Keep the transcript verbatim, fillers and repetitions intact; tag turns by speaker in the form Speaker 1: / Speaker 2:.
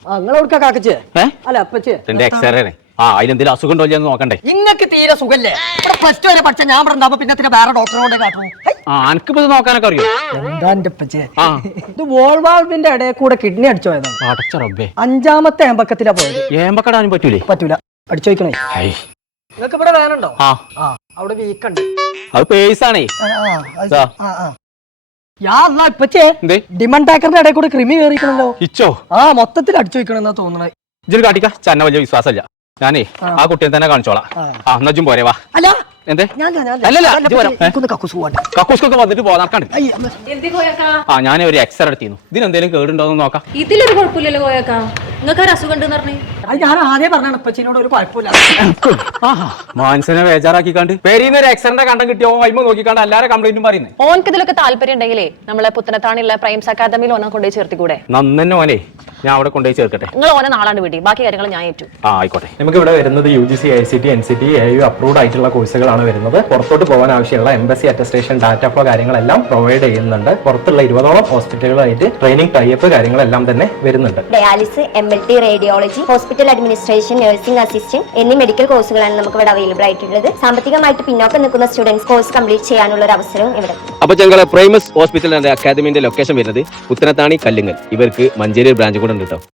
Speaker 1: നിങ്ങളെവിടുക്കാ കാക്കച്ചേ അല്ല അപ്പച്ചേ
Speaker 2: എക്സ്റേ ആ അതിലെന്തെങ്കിലും അസുഖം ഉണ്ടോ എന്ന് നോക്കണ്ടേ?
Speaker 1: ഇങ്ങക്ക് തീരെ സുഖല്ലേ? ഇവിടെ പ്ലസ് ടു വരെ പഠിച്ച ഞാൻ ഇവിടെ ഉണ്ടാവുമ്പോ പിന്നെ പിന്നെ വേറെ ഡോക്ടറോടെ കാട്ടു.
Speaker 2: ആ എനിക്കിപ്പോ നോക്കാനൊക്കെ അറിയോ?
Speaker 1: എന്താ എന്റെ അപ്പച്ചേ, ഇത് വോൾവാൾവിന്റെ ഇടയിൽ കൂടെ കിഡ്നി അടിച്ചു പോയതാണ്.
Speaker 2: അടച്ച റബ്ബേ,
Speaker 1: അഞ്ചാമത്തെ ഏമ്പക്കത്തിലാ പോയത്.
Speaker 2: ഏമ്പക്കടാനും പറ്റൂലേ?
Speaker 1: പറ്റൂല, അടിച്ചു വയ്ക്കണേ. നിങ്ങൾക്ക് ഇവിടെ വേനുണ്ടോ? ആ അവിടെ വീക്കുണ്ട്.
Speaker 2: അത് പേഴ്സാണേ.
Speaker 1: ഇപ്പച്ചേ ഡിമണ്ട് ടാക്കറിന്റെ ഇടയിൽ കൂടെ ക്രിമി കയറിക്കണല്ലോ.
Speaker 2: ഇച്ചോ?
Speaker 1: ആ മൊത്തത്തിൽ അടിച്ചു വയ്ക്കണെന്നാ തോന്നണേ.
Speaker 2: ഇജ്ജ് കാട്ടിക്ക, ചന്ന വലിയ വിശ്വാസമില്ല. ഞാനേ ആ കുട്ടിയെ തന്നെ കാണിച്ചോളാം. ആ എന്നാ പോരെ വാ.
Speaker 1: അല്ല
Speaker 2: എന്തേ കക്കൂസ്കൊക്കെ വന്നിട്ട് പോകാൻ നടക്കാണ്ട്. ആ ഞാൻ ഒരു എക്സ്റേ എടുത്തിരുന്നു. ഇതിനെന്തെങ്കിലും കേടുണ്ടോന്ന് നോക്കാം.
Speaker 3: ഇതിലൊരു കുഴപ്പമില്ലല്ലോ കോയക്കാ, നിങ്ങൾക്ക് ഒരു അസുഖം ഉണ്ടെന്ന് പറഞ്ഞു.
Speaker 1: ഞാൻ ആദ്യം പറഞ്ഞാണ് ഇപ്പച്ചിനോട് ഒരു കുഴപ്പമില്ല.
Speaker 2: മാനസിനെ ബേജാറാക്കിക്കാണ്ട് പേരീന്ന് ഒരു എക്സ്റേ കണ്ടം കിട്ടിയോ വൈമ നോക്കിക്കാണ്ട് എല്ലാരും കംപ്ലൈന്റും പറയുന്നത്.
Speaker 3: ഓനക്ക് ഇതിലൊക്കെ താല്പര്യം ഉണ്ടെങ്കിലേ നമ്മളെ പുത്തനത്താണിയുള്ള പ്രൈംസ് അക്കാദമിയിൽ ഓനെ കൊണ്ടുപോയി ചേർത്തിക്കൂടെ?
Speaker 2: നന്നെ ഓനെ ഞാൻ അവിടെ കൊണ്ടുപോയി ചേർക്കട്ടെ.
Speaker 3: നിങ്ങൾ ഓനെ നാളാണ്ട് വിടി, ബാക്കി കാര്യങ്ങൾ ഞാൻ ഏറ്റു.
Speaker 2: ആ ആയിക്കോട്ടെ. നമുക്ക് ഇവിടെ വരുന്നത് U G C, I C T, N C T, A U approved ആയിട്ടുള്ള കോഴ്സുകളാണ് വരുന്നത്. പുറത്തോട്ട് പോകാൻ ആവശ്യമുള്ള എംബസി അറ്റസ്റ്റേഷൻ, ഡാറ്റ ഫ്ലോ കാര്യങ്ങളെല്ലാം പ്രൊവൈഡ് ചെയ്യുന്നുണ്ട്. പുറത്തുള്ള ഇരുപതോളം ഹോസ്പിറ്റലുകളായിട്ട് ട്രെയിനിങ് ടൈപ്പ് കാര്യങ്ങളെല്ലാം തന്നെ വരുന്നുണ്ട്.
Speaker 4: Dialysis, M L T, radiology, hospital administration, nursing assistant എന്നീ മെഡിക്കൽ കോഴ്സുകളാണ് നമുക്ക് ഇവിടെ അവൈലബിൾ ആയിട്ടുള്ളത്. സാമ്പത്തികമായിട്ട് പിന്നോക്കം നിൽക്കുന്ന സ്റ്റുഡൻസ് കോഴ്സ് കംപ്ലീറ്റ് ചെയ്യാനുള്ള ഒരു അവസരവും ഇവിടെ.
Speaker 5: അപ്പൊ ഞങ്ങളെ പ്രൈമസ് ഹോസ്പിറ്റൽ ആൻഡ് അക്കാദമിന്റെ ലൊക്കേഷൻ വരുന്നത് പുത്തനത്താണി കല്ലുങ്ങൽ. ഇവർക്ക് മഞ്ചേരി ബ്രാഞ്ച് കൂടെ ഉണ്ട് കേട്ടോ.